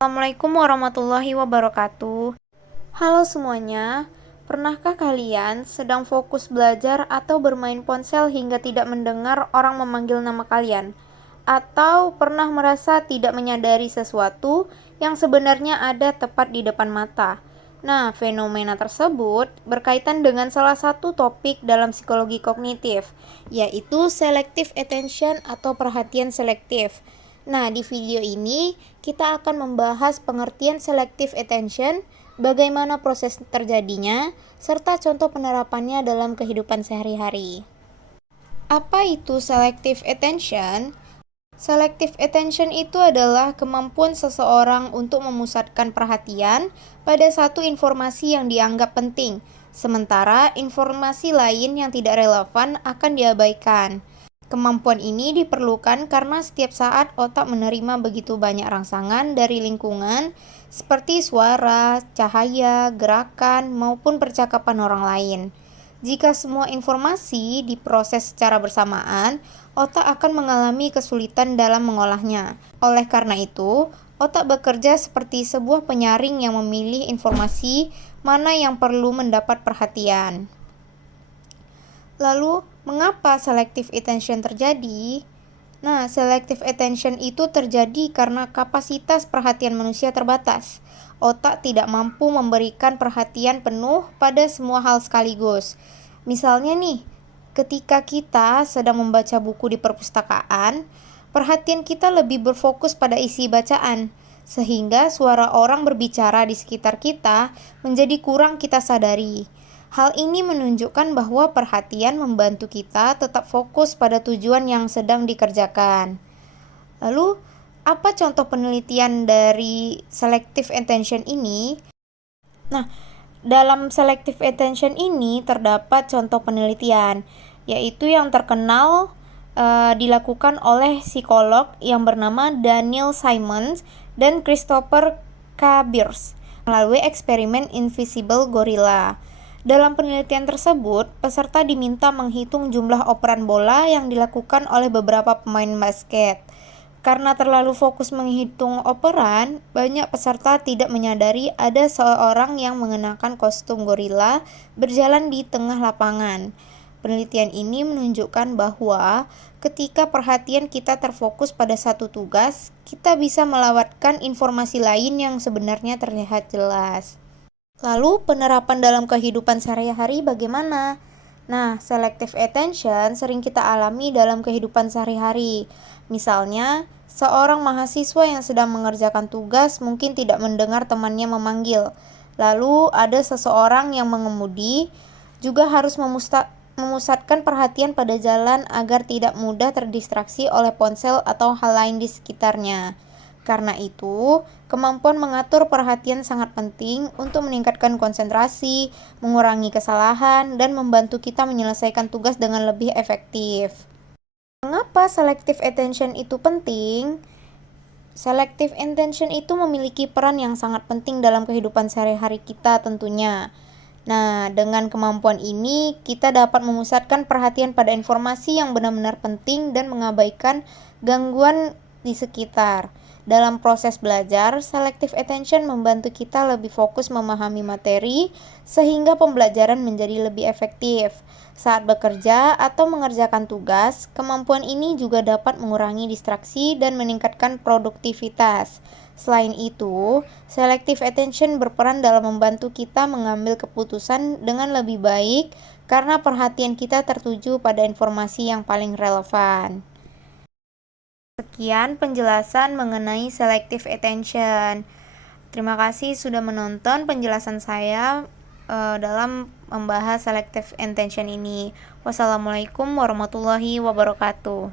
Assalamualaikum warahmatullahi wabarakatuh. Halo semuanya, pernahkah kalian sedang fokus belajar atau bermain ponsel hingga tidak mendengar orang memanggil nama kalian? Atau pernah merasa tidak menyadari sesuatu yang sebenarnya ada tepat di depan mata? Nah, fenomena tersebut berkaitan dengan salah satu topik dalam psikologi kognitif, yaitu selective attention atau perhatian selektif. Nah, di video ini kita akan membahas pengertian selective attention, bagaimana proses terjadinya, serta contoh penerapannya dalam kehidupan sehari-hari. Apa itu selective attention? Selective attention itu adalah kemampuan seseorang untuk memusatkan perhatian pada satu informasi yang dianggap penting, sementara informasi lain yang tidak relevan akan diabaikan. Kemampuan ini diperlukan karena setiap saat otak menerima begitu banyak rangsangan dari lingkungan seperti suara, cahaya, gerakan, maupun percakapan orang lain. Jika semua informasi diproses secara bersamaan, otak akan mengalami kesulitan dalam mengolahnya. Oleh karena itu, otak bekerja seperti sebuah penyaring yang memilih informasi mana yang perlu mendapat perhatian. Lalu, mengapa selective attention terjadi? Nah, selective attention itu terjadi karena kapasitas perhatian manusia terbatas. Otak tidak mampu memberikan perhatian penuh pada semua hal sekaligus. Misalnya nih, ketika kita sedang membaca buku di perpustakaan, perhatian kita lebih berfokus pada isi bacaan, sehingga suara orang berbicara di sekitar kita menjadi kurang kita sadari. Hal ini menunjukkan bahwa perhatian membantu kita tetap fokus pada tujuan yang sedang dikerjakan. Lalu, apa contoh penelitian dari selective attention ini? Nah, dalam selective attention ini terdapat contoh penelitian, yaitu yang terkenal dilakukan oleh psikolog yang bernama Daniel Simons dan Christopher K. Beers melalui eksperimen Invisible Gorilla. Dalam penelitian tersebut, peserta diminta menghitung jumlah operan bola yang dilakukan oleh beberapa pemain basket. Karena terlalu fokus menghitung operan, banyak peserta tidak menyadari ada seorang yang mengenakan kostum gorila berjalan di tengah lapangan. Penelitian ini menunjukkan bahwa ketika perhatian kita terfokus pada satu tugas, kita bisa melewatkan informasi lain yang sebenarnya terlihat jelas. Lalu penerapan dalam kehidupan sehari-hari bagaimana? Nah, selective attention sering kita alami dalam kehidupan sehari-hari. Misalnya, seorang mahasiswa yang sedang mengerjakan tugas mungkin tidak mendengar temannya memanggil. Lalu ada seseorang yang mengemudi juga harus memusatkan perhatian pada jalan agar tidak mudah terdistraksi oleh ponsel atau hal lain di sekitarnya. Karena itu, kemampuan mengatur perhatian sangat penting untuk meningkatkan konsentrasi, mengurangi kesalahan, dan membantu kita menyelesaikan tugas dengan lebih efektif. Mengapa selective attention itu penting? Selective attention itu memiliki peran yang sangat penting dalam kehidupan sehari-hari kita tentunya. Nah, dengan kemampuan ini, kita dapat memusatkan perhatian pada informasi yang benar-benar penting dan mengabaikan gangguan di sekitar. Dalam proses belajar, selective attention membantu kita lebih fokus memahami materi sehingga pembelajaran menjadi lebih efektif. Saat bekerja atau mengerjakan tugas, kemampuan ini juga dapat mengurangi distraksi dan meningkatkan produktivitas. Selain itu, selective attention berperan dalam membantu kita mengambil keputusan dengan lebih baik karena perhatian kita tertuju pada informasi yang paling relevan. Sekian penjelasan mengenai selective attention. Terima kasih sudah menonton penjelasan saya dalam membahas selective attention ini. Wassalamualaikum warahmatullahi wabarakatuh.